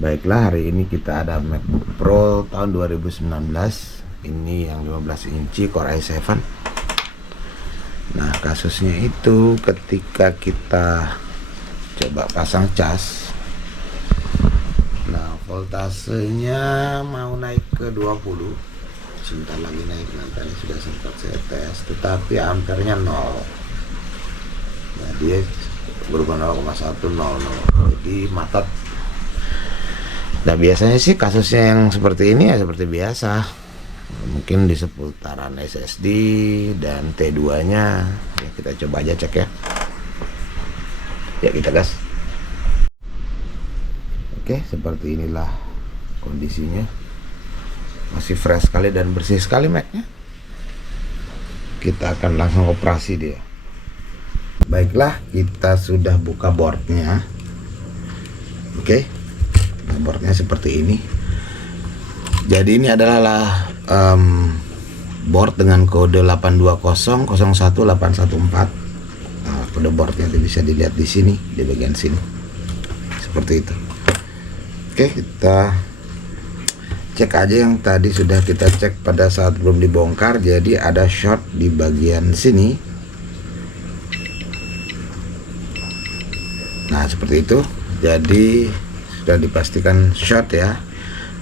Baiklah, hari ini kita ada MacBook Pro tahun 2019. Ini yang 15 inci Core i7. Nah, kasusnya itu ketika kita coba pasang cas. Nah, voltasenya mau naik ke 20. Sebentar lagi naik, nanti sudah sempat saya tes, tetapi ampernya 0. Nah, dia berubah 0,100. Jadi matot. Nah, biasanya sih kasusnya yang seperti ini ya seperti biasa, mungkin di seputaran SSD dan T2 nya ya. Kita coba aja cek ya. Ya, kita gas. Oke, seperti inilah kondisinya, masih fresh sekali dan bersih sekali Mac-nya. Kita akan langsung operasi dia. Baiklah, kita sudah buka boardnya. Oke, boardnya seperti ini. Jadi ini adalah board dengan kode 820011814. Nah, kode boardnya bisa dilihat di sini, di bagian sini, seperti itu. Oke, kita cek aja yang tadi sudah kita cek pada saat belum dibongkar. Jadi ada short di bagian sini. Nah, seperti itu. Jadi sudah dipastikan short ya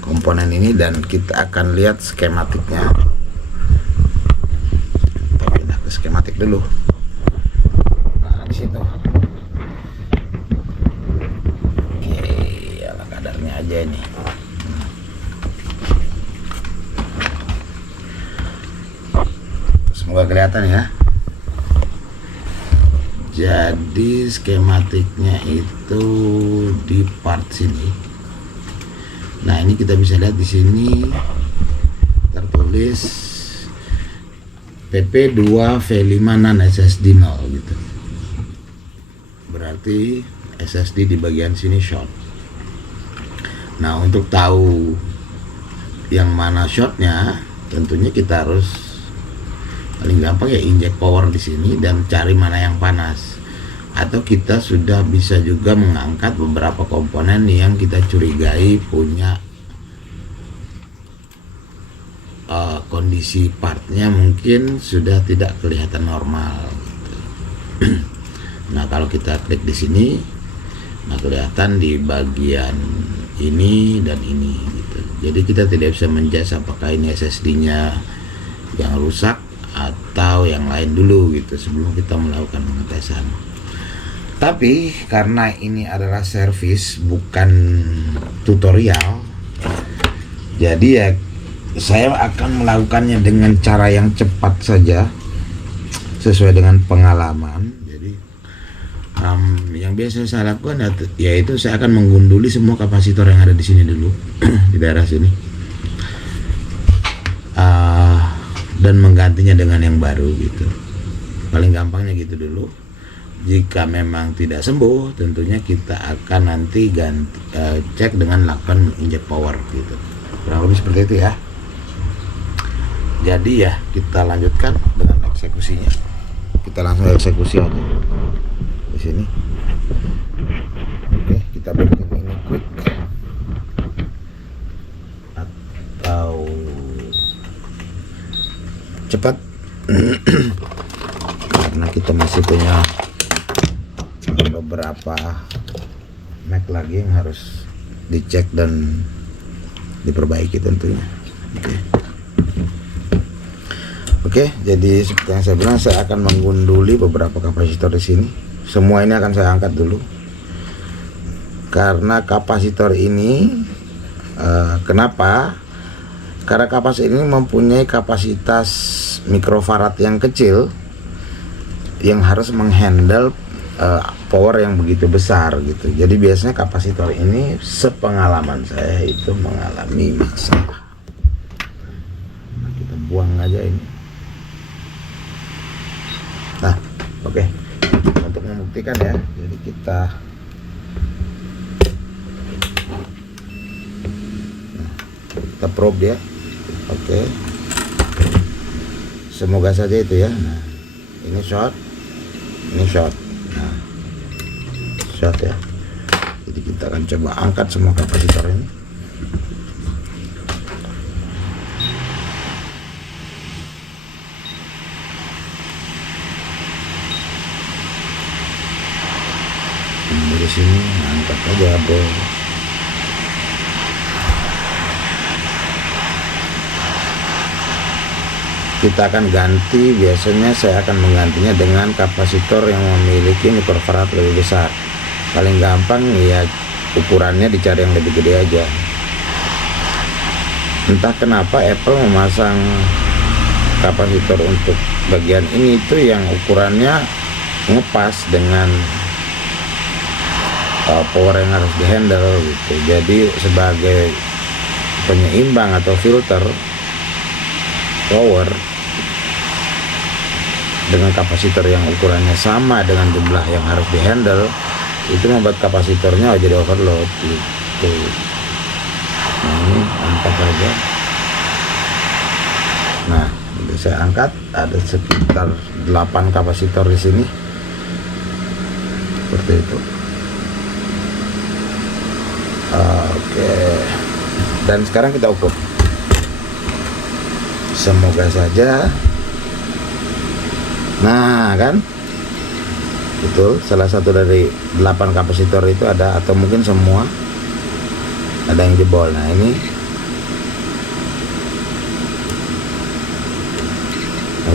komponen ini, dan kita akan lihat skematiknya. Kita pindah ke skematik dulu. Nah, di situ. Oke, ala kadarnya aja ini. Semoga kelihatan ya. Jadi skematiknya itu di part sini. Nah, ini kita bisa lihat di sini tertulis PP2V5 non SSD 0 gitu. Berarti SSD di bagian sini short. Nah, untuk tahu yang mana shortnya, tentunya kita harus paling gampang ya injek power di sini dan cari mana yang panas. Atau kita sudah bisa juga mengangkat beberapa komponen yang kita curigai punya kondisi partnya mungkin sudah tidak kelihatan normal gitu. Nah, kalau kita klik di sini, nah kelihatan di bagian ini dan ini gitu. Jadi kita tidak bisa menjudge apakah ini SSD-nya yang rusak atau yang lain dulu gitu sebelum kita melakukan pengetesan. Tapi karena ini adalah service bukan tutorial, jadi ya saya akan melakukannya dengan cara yang cepat saja sesuai dengan pengalaman. Jadi yang biasa saya lakukan yaitu saya akan menggunduli semua kapasitor yang ada di sini dulu di daerah sini, dan menggantinya dengan yang baru gitu. Paling gampangnya gitu dulu. Jika memang tidak sembuh, tentunya kita akan nanti cek dengan lakukan injek power gitu. Kurang lebih seperti itu ya. Jadi ya, kita lanjutkan dengan eksekusinya. Kita langsung eksekusi aja di sini. Oke, kita bikin ini quick atau cepat karena kita masih punya beberapa Mac lagi yang harus dicek dan diperbaiki tentunya. Oke, jadi seperti yang saya bilang, saya akan menggunduli beberapa kapasitor di sini. Semua ini akan saya angkat dulu karena kapasitor ini kenapa? Karena kapasitor ini mempunyai kapasitas mikrofarad yang kecil yang harus menghandle power yang begitu besar gitu. Jadi biasanya kapasitor ini sepengalaman saya itu mengalami masalah. Nah, kita buang aja ini. Nah, oke. Untuk membuktikan ya, jadi kita probe dia. Oke. Semoga saja itu ya. Nah, ini short, ini short. Nah, short ya. Jadi kita kita akan coba angkat semua kapasitor ini. Dari sini angkat aja bro. Kita akan ganti, biasanya saya akan menggantinya dengan kapasitor yang memiliki mikrofarad lebih besar. Paling gampang ya ukurannya dicari yang lebih gede aja. Entah kenapa Apple memasang kapasitor untuk bagian ini itu yang ukurannya ngepas dengan power yang harus dihandle gitu. Jadi sebagai penyeimbang atau filter power dengan kapasitor yang ukurannya sama dengan jumlah yang harus dihandle, itu membuat kapasitornya jadi overload gitu. Nah, ini angkat aja. Nah, ini saya angkat, ada sekitar 8 kapasitor di sini seperti itu. Oke, dan sekarang kita ukur. Semoga saja. Nah kan, betul, salah satu dari 8 kapasitor itu ada, atau mungkin semua ada yang jebol. Nah ini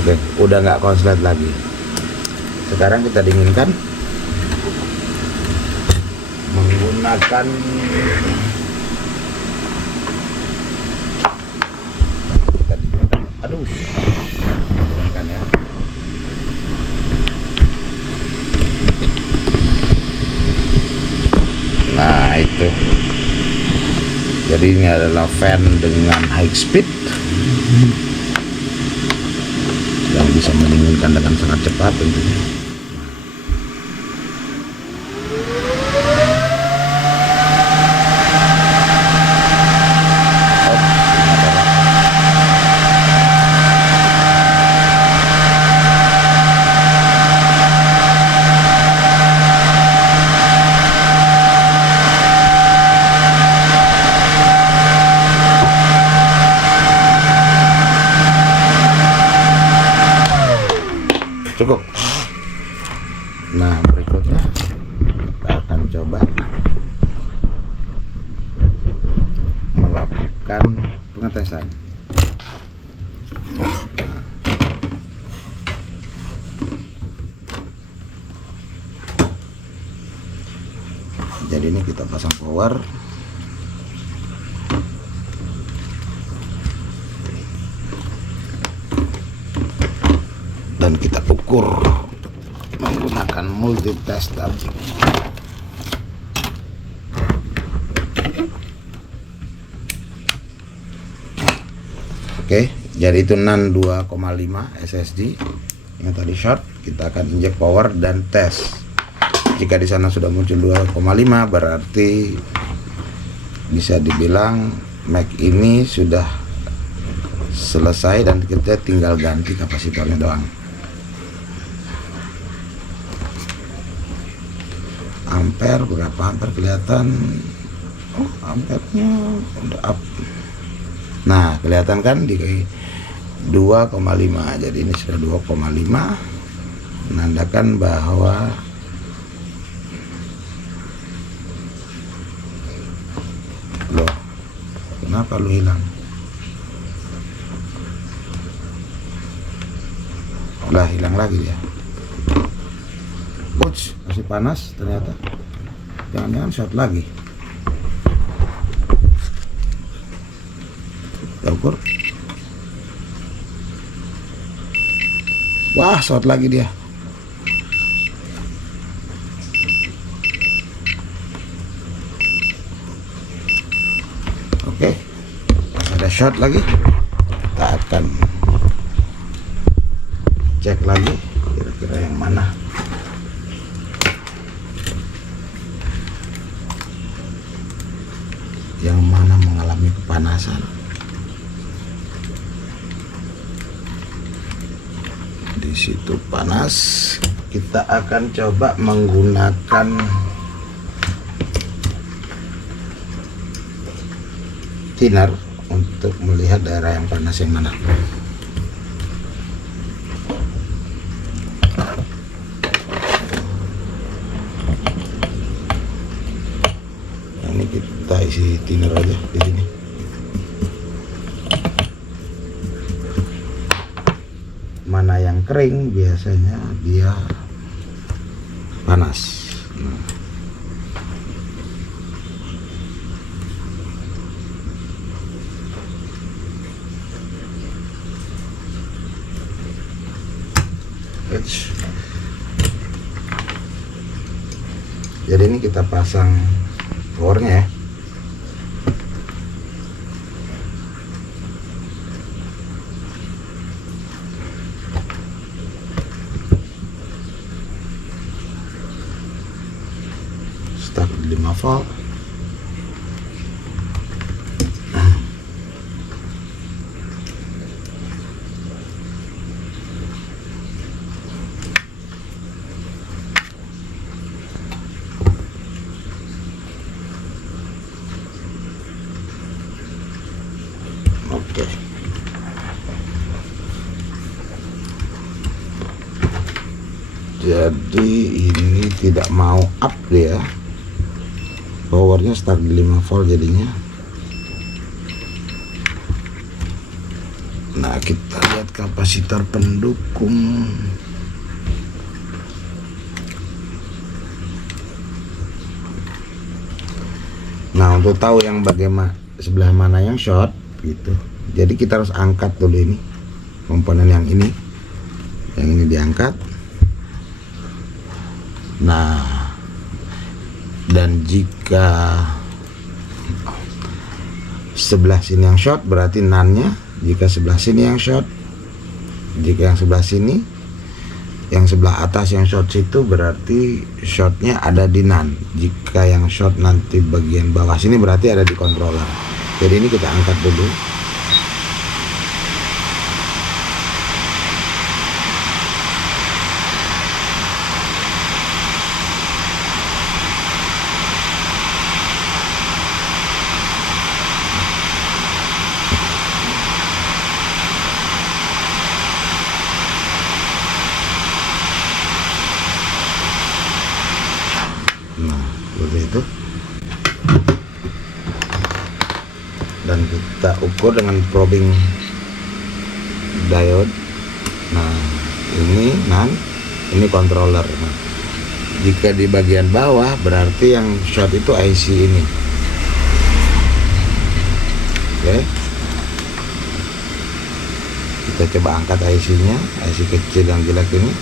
oke, udah nggak konslet lagi. Sekarang kita dinginkan menggunakan kan ya. Nah itu, jadi ini adalah fan dengan high speed yang bisa mendinginkan dengan sangat cepat tentunya. Cukup. Nah berikutnya kita akan coba melakukan pengetesan. Jadi ini kita pasang power. Dan kita ukur menggunakan multitester. Oke, jadi itu NAND 2,5 SSD yang tadi short. Kita akan injek power dan tes. Jika di sana sudah muncul 2,5 berarti bisa dibilang Mac ini sudah selesai dan kita tinggal ganti kapasitornya doang. Ampere berapa ampere kelihatan? Oh, ampernya udah up. Nah, kelihatan kan di 2,5. Jadi ini sudah 2,5, menandakan bahwa loh, kenapa lu hilang? Lah, hilang lagi dia. Uts, masih panas ternyata. Jangan-jangan short lagi. Kita ukur. Wah, short lagi dia. Oke, ada short lagi. Kita akan cek lagi kira-kira yang mana. Yang mana mengalami kepanasan. Di situ panas. Kita akan coba menggunakan thinner untuk melihat daerah yang panas yang mana. Nah, ini kita isi thinner aja di sini. Mana yang kering biasanya dia panas. Nah. Jadi ini kita pasang powernya ya. Start 5 volt. Oke. Jadi ini tidak mau up ya. Powernya start di 5 volt jadinya. Nah, kita lihat kapasitor pendukung. Nah, untuk tahu yang bagaimana sebelah mana yang short gitu. Jadi kita harus angkat dulu ini komponen yang ini diangkat. Nah, dan jika sebelah sini yang short berarti NAND-nya, jika sebelah sini yang short, jika yang sebelah sini, yang sebelah atas yang short situ berarti shortnya ada di NAND. Jika yang short nanti bagian bawah sini berarti ada di controller. Jadi ini kita angkat dulu. Nah, seperti itu. Dan kita ukur dengan probing diode. Nah, ini NAND, ini controller. Nah, jika di bagian bawah berarti yang short itu IC ini. Oke. Kita coba angkat IC-nya, IC kecil yang jelek ini.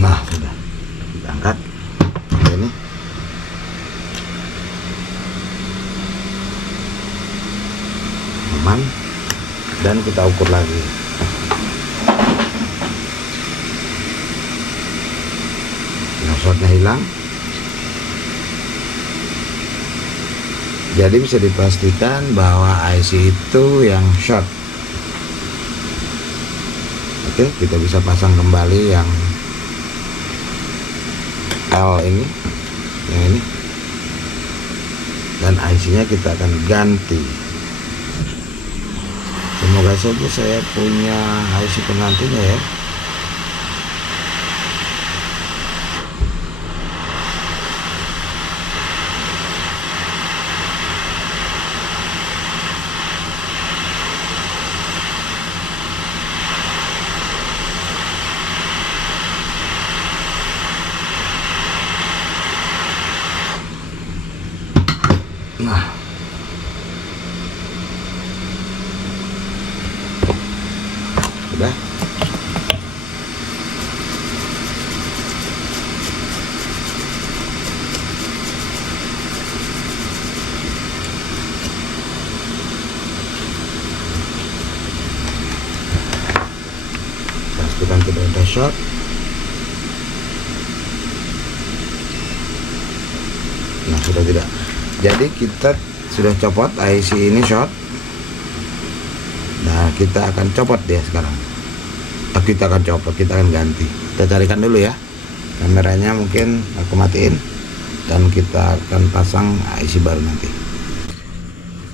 Nah, sudah kita angkat ini. Aman. Dan kita ukur lagi. Nah, shortnya hilang. Jadi bisa dipastikan bahwa IC itu yang short. Oke, kita bisa pasang kembali yang L ini, yang ini, dan IC-nya kita akan ganti. Semoga saja saya punya IC penggantinya ya. Nah, sudah. pastikan tidak ada short. Nah, sudah tidak. Jadi kita sudah copot IC ini short. Nah, kita akan copot dia sekarang. Kita akan copot, kita akan ganti. Kita carikan dulu ya kameranya, mungkin aku matiin, dan kita akan pasang IC baru nanti.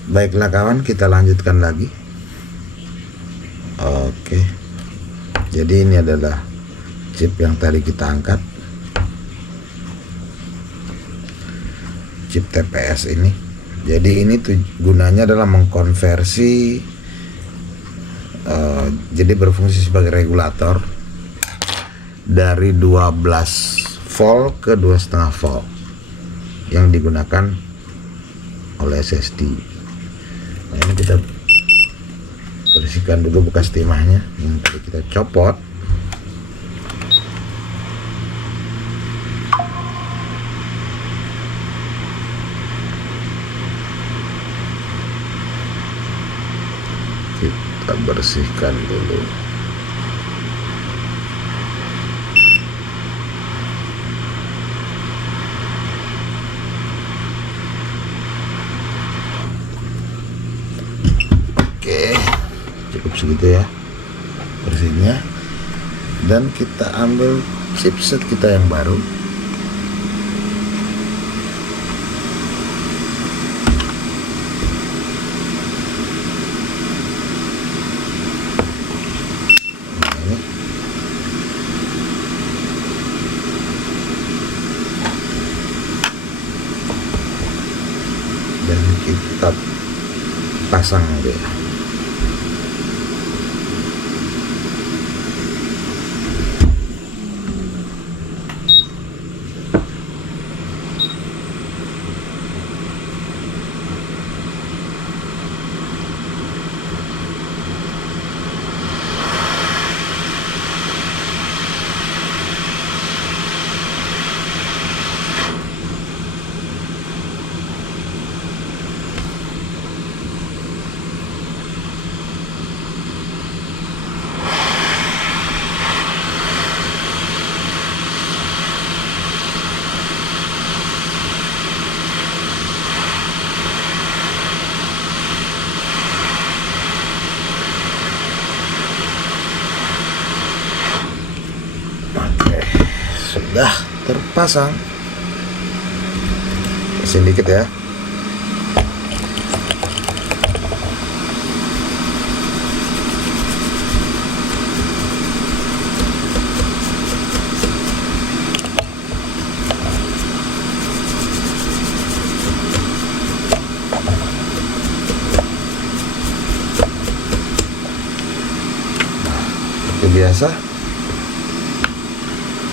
Baiklah kawan, kita lanjutkan lagi. Oke, jadi ini adalah chip yang tadi kita angkat, chip TPS ini. Jadi ini gunanya adalah mengkonversi, jadi berfungsi sebagai regulator dari 12 volt ke 2,5 volt yang digunakan oleh SSD. Nah, ini kita bersihkan dulu bekas timahnya yang tadi kita copot. Kita bersihkan dulu. Cukup segitu ya bersihnya, dan kita ambil chipset kita yang baru. Nah, ini. Dan kita pasang dia. Sudah terpasang. Kasih dikit ya. Seperti biasa,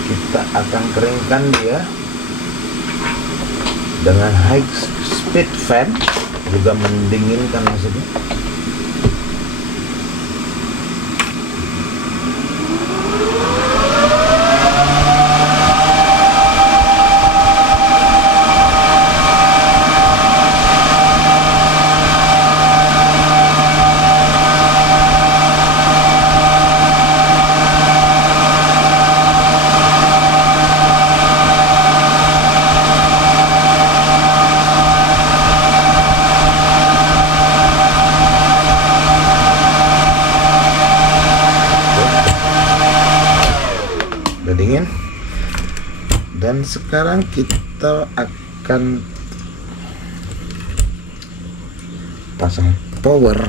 kita akan keringkan dia dengan high speed fan, juga mendinginkan maksudnya. Udah dingin, dan sekarang kita akan pasang power.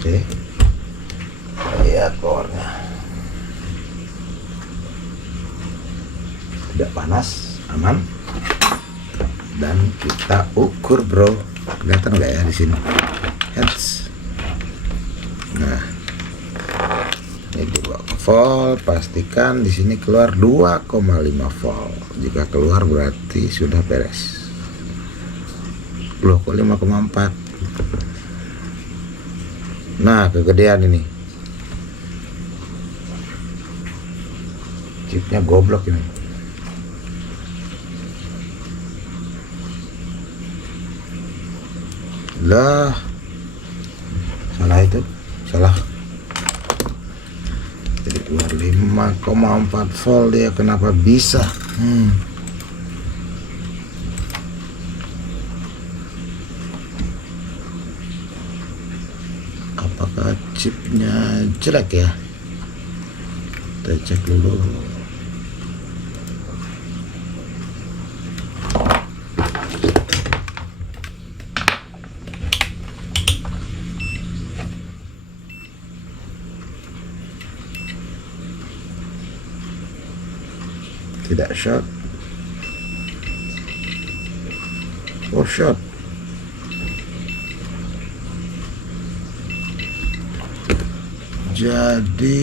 Oke, lihat powernya. Tidak panas, aman. Dan kita ukur, bro. Kelihatan nggak ya di sini? Heads. Nah, ini 2 volt. Pastikan di sini keluar 2,5 volt. Jika keluar berarti sudah beres. Loh, kok 5,4? Nah, kegedean ini. chipnya goblok ini. Lah, salah itu, salah. Jadi keluar 5,4 volt dia, kenapa bisa? Apakah chipnya jelek ya? Kita cek dulu. Tidak short. Oh, short. Jadi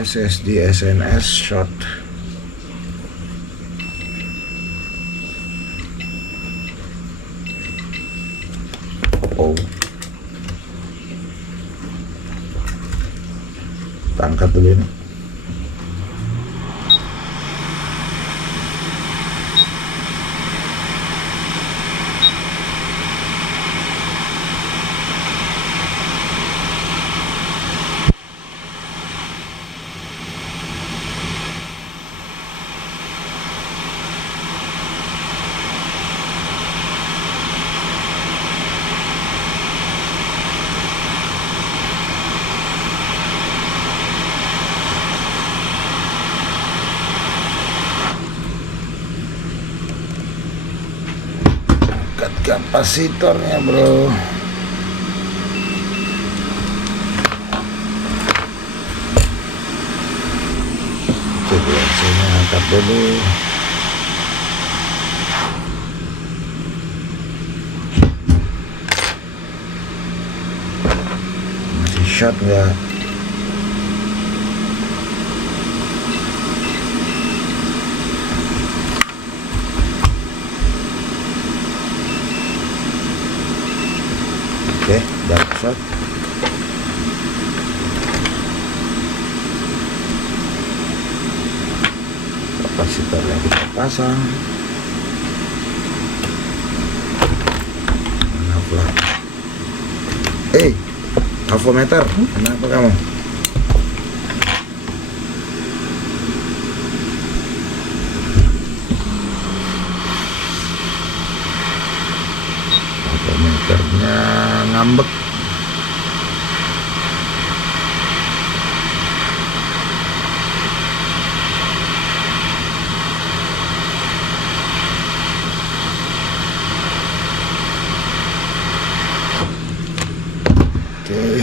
SSD SNS short. Oh, kita angkat dulu ini. Kapasitornya bro, coba saya angkat dulu. Masih short nggak? Oke, dark shot. Kapasitornya kita pasang. Kenapa? Avometer, kenapa kamu? Avometernya ngambek. Oke.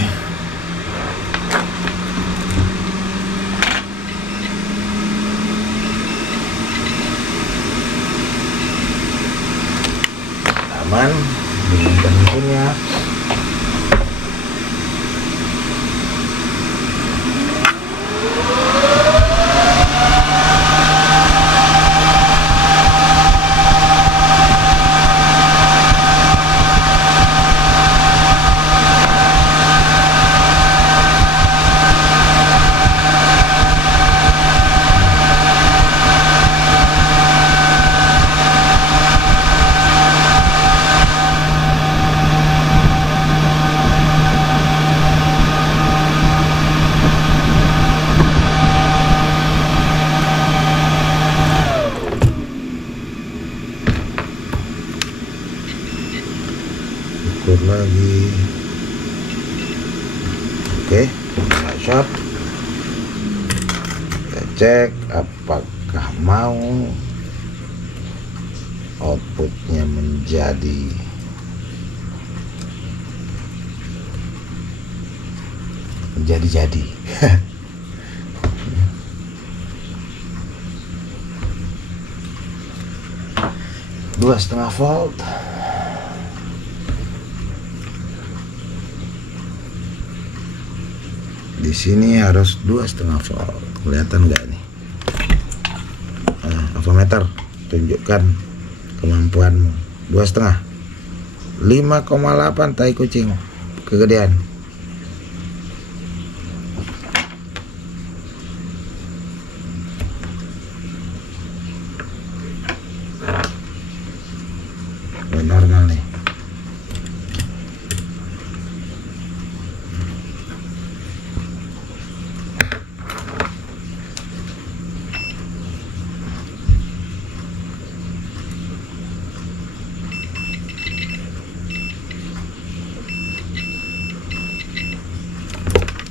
Aman, dinginkan mesinnya. Ukur lagi. Oke, shot. Kita cek apakah mau outputnya menjadi jadi 2,5 volt. Di sini harus 2,5 volt. Kelihatan nggak nih? Avometer, tunjukkan kemampuanmu. 2,5. 5,8 tai kucing kegedean. Normal nih.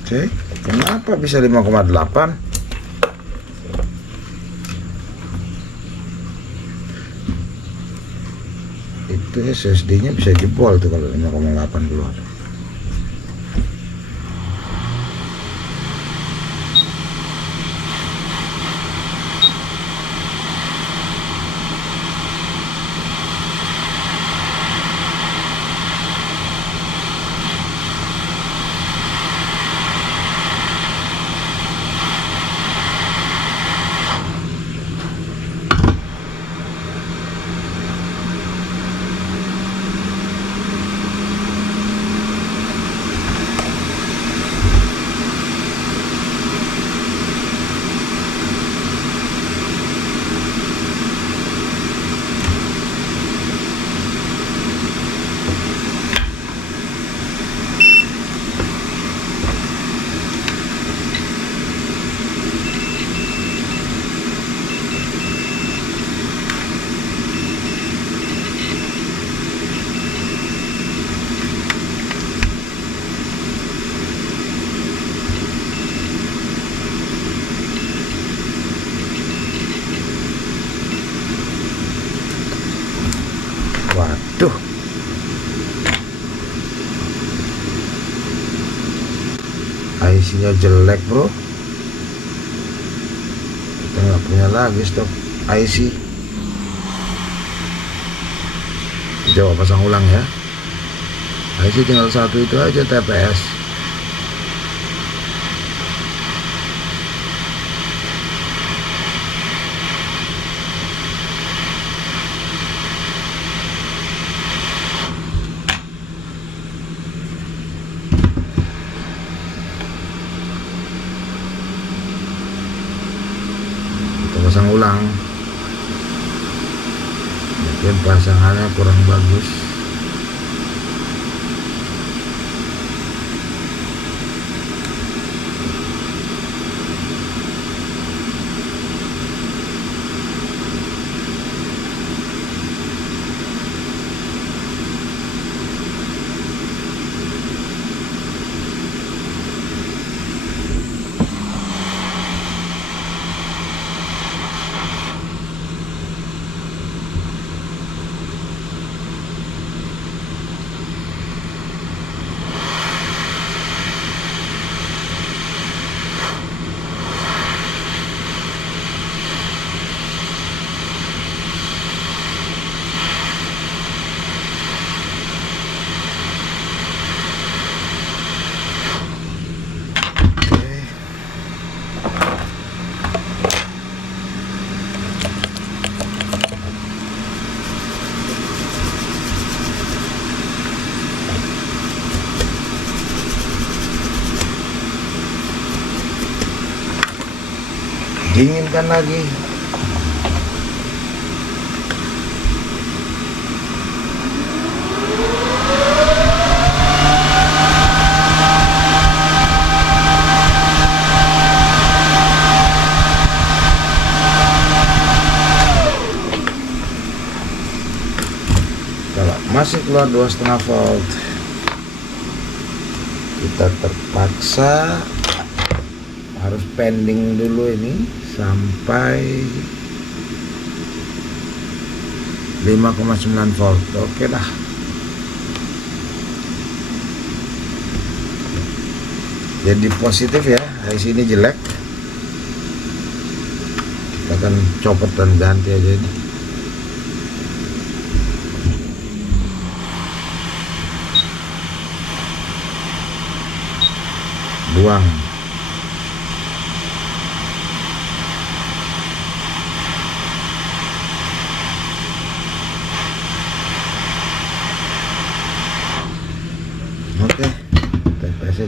Oke, kenapa bisa 5,8? Itu SSD-nya bisa jebol tuh kalau 5,8 keluar. Waduh, IC-nya jelek bro. Kita nggak punya lagi stok IC. Coba pasang ulang ya. IC tinggal satu itu aja, TPS. Pasang ulang, mungkin pasangannya kurang bagus. Dinginkan lagi. Kalau masih keluar 2,5 volt, kita terpaksa harus pending dulu ini sampai 5,9 volt. Oke dah. Jadi positif ya, IC ini jelek. Kita akan copot dan ganti aja ini. Buang.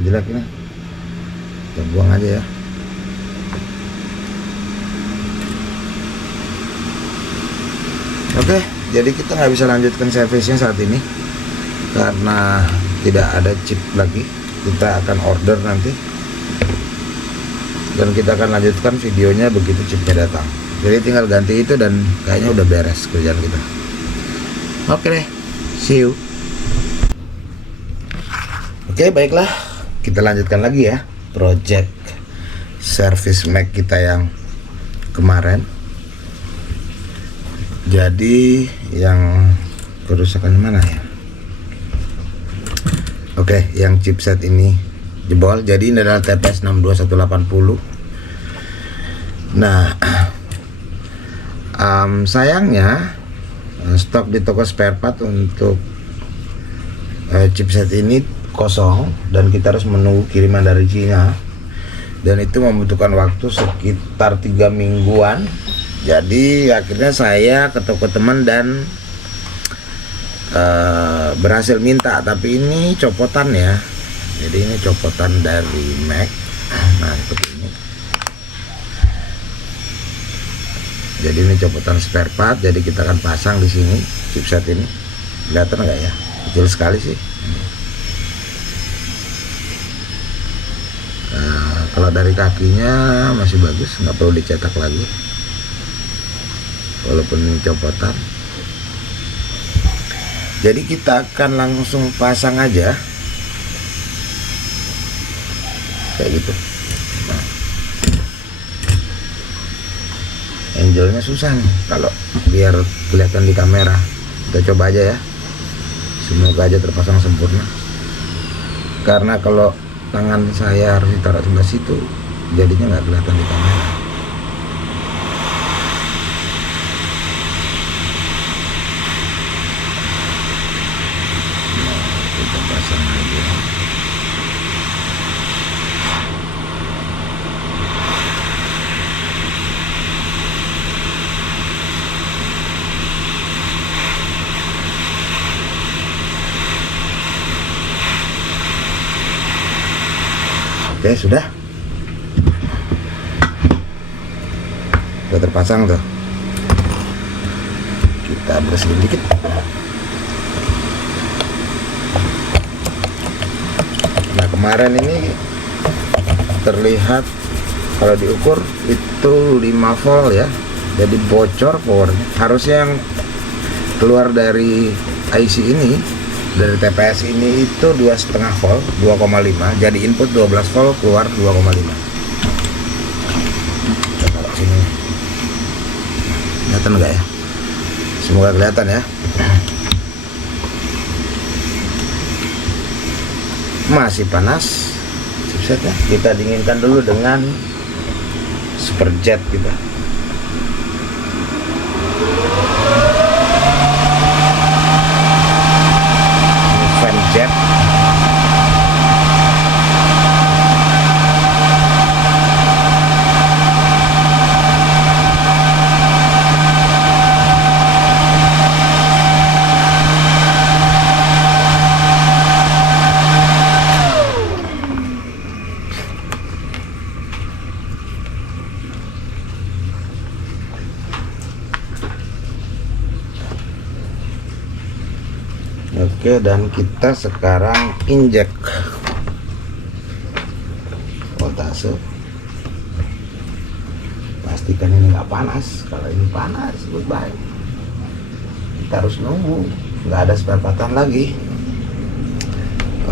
jelek ini, kita buang aja ya. Oke, jadi kita nggak bisa lanjutkan servisnya saat ini karena tidak ada chip lagi. Kita akan order nanti dan kita akan lanjutkan videonya begitu chipnya datang. Jadi tinggal ganti itu dan kayaknya udah beres kerjaan kita. Oke deh, see you. Oke, baiklah, kita lanjutkan lagi ya project service Mac kita yang kemarin. Jadi yang kerusakan mana ya? Oke, yang chipset ini jebol. Jadi ini adalah TPS 62180. Nah, sayangnya stok di toko spare part untuk chipset ini kosong dan kita harus menunggu kiriman dari Cina, dan itu membutuhkan waktu sekitar 3 mingguan. Jadi akhirnya saya ke toko teman dan berhasil minta, tapi ini copotan ya. Jadi ini copotan dari Mac. Nah, seperti ini. Jadi ini copotan spare part. Jadi kita akan pasang di sini chipset ini. Kelihatan nggak ya? Kecil sekali sih. Nah, kalau dari kakinya masih bagus, nggak perlu dicetak lagi. Walaupun ini copotan. Jadi kita akan langsung pasang aja kayak gitu. Nah, angelnya susah nih kalau biar kelihatan di kamera. Kita coba aja ya, semoga aja terpasang sempurna. Karena kalau tangan saya harus ditaruh sebelah situ, jadinya nggak kelihatan di kamera. Pasang aja. Oke, sudah terpasang tuh. Kita bersihin dikit. Nah, kemarin ini terlihat kalau diukur itu 5 volt ya, jadi bocor powernya. Harusnya yang keluar dari IC ini, dari TPS ini itu 2,5 volt, 2,5. Jadi input 12 volt, keluar 2,5. Kita taruh sini. Kelihatan enggak ya? Semoga kelihatan ya. Masih panas chipsetnya. Kita dinginkan dulu dengan superjet kita. Fan jet. Oke, dan kita sekarang injek voltase. Pastikan ini nggak panas. Kalau ini panas, goodbye. Kita harus nunggu, nggak ada spare part lagi.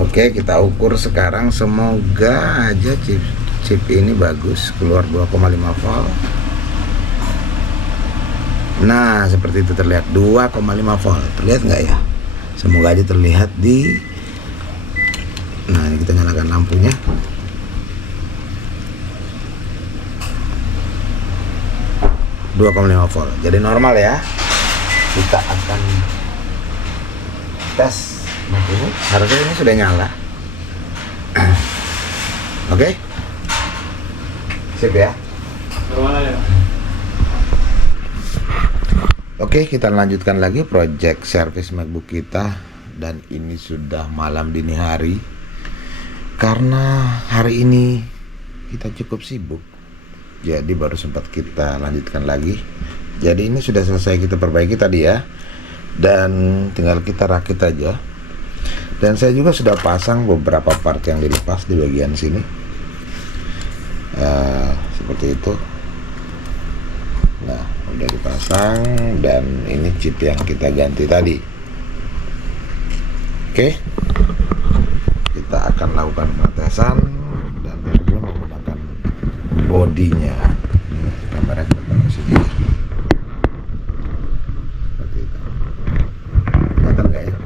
Oke, kita ukur sekarang. Semoga aja chip ini bagus, keluar 2,5 volt. Nah, seperti itu terlihat 2,5 volt. Terlihat nggak ya? Semoga aja terlihat di. Nah, ini kita nyalakan lampunya. (2,5 volt). Jadi normal ya. Kita akan tes. Nah, ini harusnya ini sudah nyala. Oke. Sip ya. Oke, kita lanjutkan lagi project service MacBook kita, dan ini sudah malam dini hari. Karena hari ini kita cukup sibuk, jadi baru sempat kita lanjutkan lagi. Jadi ini sudah selesai kita perbaiki tadi ya, dan tinggal kita rakit aja. Dan saya juga sudah pasang beberapa part yang dilepas di bagian sini, seperti itu. Nah, udah dipasang, dan ini chip yang kita ganti tadi. Oke, kita akan lakukan pengetesan dan tentunya menggunakan bodinya. Ini kamera kita taruh sini. Seperti itu. Kelihatan nggak ya?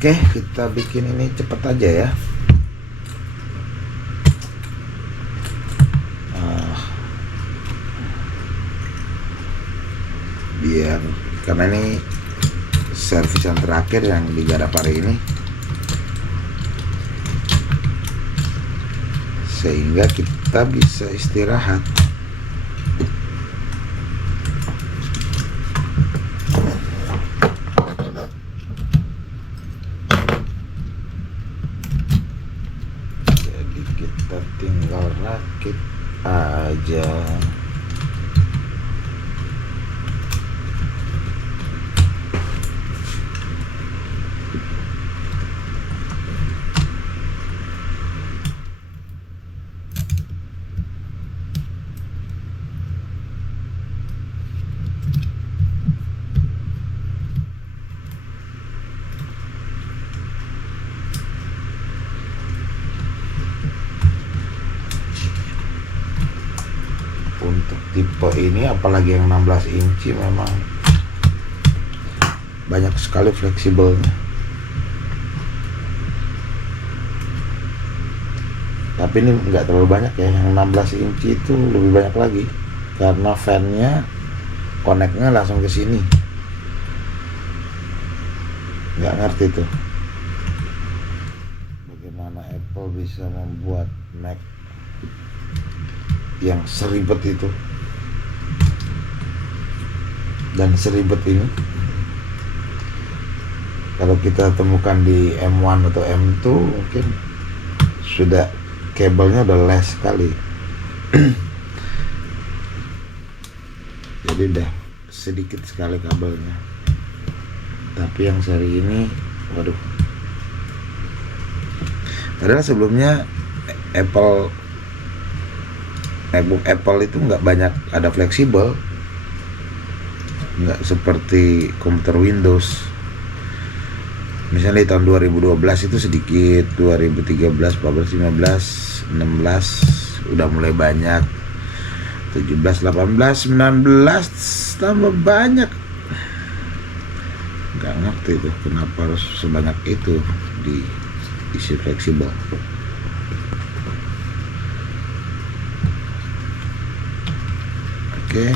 Oke, kita bikin ini cepet aja ya. Biar, karena ini servis yang terakhir yang digarap hari ini, sehingga kita bisa istirahat. Jadi kita tinggal rakit aja. Untuk tipe ini, apalagi yang 16 inci, memang banyak sekali fleksibelnya. Tapi ini nggak terlalu banyak ya, yang 16 inci itu lebih banyak lagi, karena fan-nya connect-nya langsung ke sini. Nggak ngerti tuh bagaimana Apple bisa membuat Mac yang seribet itu dan seribet ini. Kalau kita temukan di M1 atau M2, mungkin sudah kabelnya udah les sekali. Jadi udah sedikit sekali kabelnya. Tapi yang seri ini, waduh. Padahal sebelumnya MacBook Apple itu nggak banyak ada fleksibel, nggak seperti komputer Windows. Misalnya di tahun 2012 itu sedikit, 2013, 14, 15, 16 udah mulai banyak, 17, 18, 19 tambah banyak. Nggak ngerti tuh kenapa harus sebanyak itu diisi fleksibel. Oke,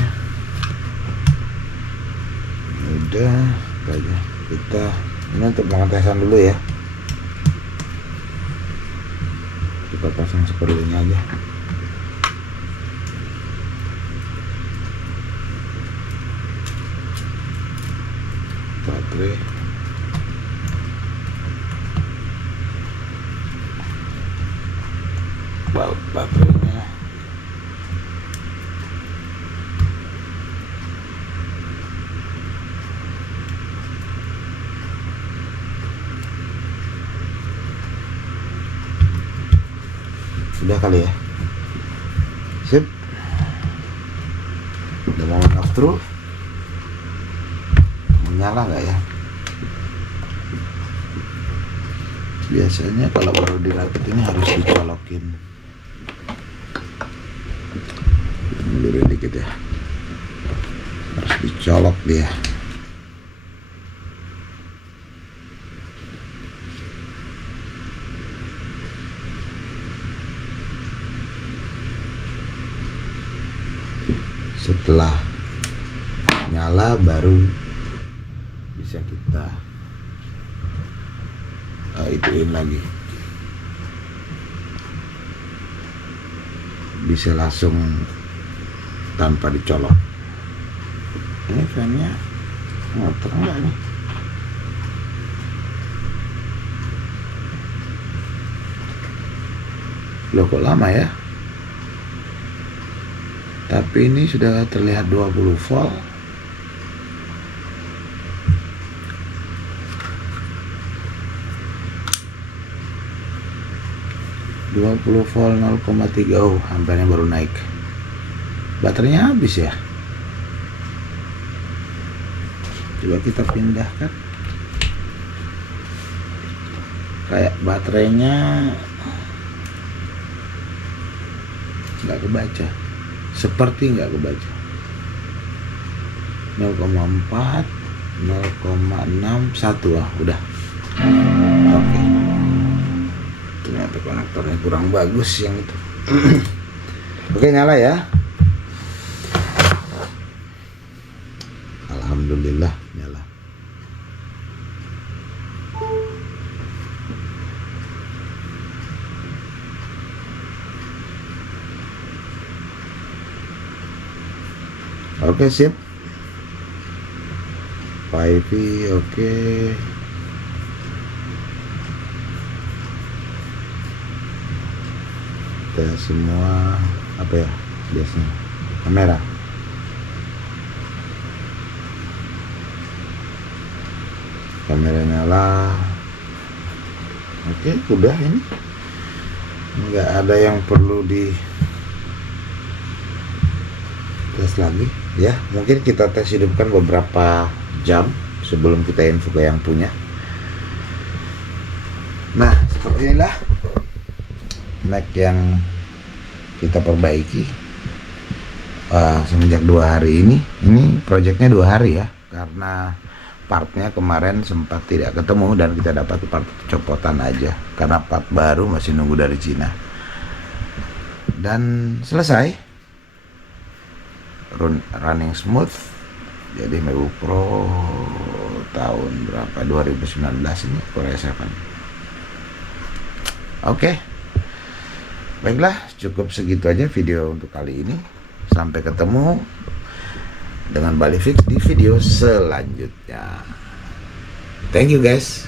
udah aja kita ini untuk pengetesan dulu ya. Kita pasang seperti ini aja. Baterai baterainya sudah kali ya. Sip, udah mau off through, menyala nggak ya? Biasanya kalau baru dirakit ini harus dicolokin. Mundurin dikit ya, harus dicolok dia. Setelah nyala baru bisa kita ituin lagi, bisa langsung tanpa dicolok. Ini fan-nya muter enggak nih? Loh kok lama ya? Tapi ini sudah terlihat 20 volt. 20 volt 0,3. Oh, ampernya baru naik. Baterainya habis ya. Coba kita pindahkan. Kayak baterainya nggak kebaca. Seperti nggak kebaca. 0,4, 0,6, 1 ah, udah. Oke. Ternyata konektornya kurang bagus yang itu. Oke, nyala ya. Alhamdulillah nyala. Oke, sip. Wifi oke. Kita semua apa ya biasanya kamera. Kamera nyala. Oke, udah ini. Nggak ada yang perlu di tes lagi ya. Mungkin kita tes hidupkan beberapa jam sebelum kita info ke yang punya. Nah, seperti inilah Mac yang kita perbaiki semenjak 2 hari ini. Ini projectnya 2 hari ya, karena partnya kemarin sempat tidak ketemu dan kita dapat part copotan aja karena part baru masih nunggu dari Cina. Dan selesai, running smooth. Jadi MacBook Pro tahun berapa, 2019 ini, Core i7. Oke. Baiklah, cukup segitu aja video untuk kali ini. Sampai ketemu dengan Bali Fix di video selanjutnya. Thank you guys.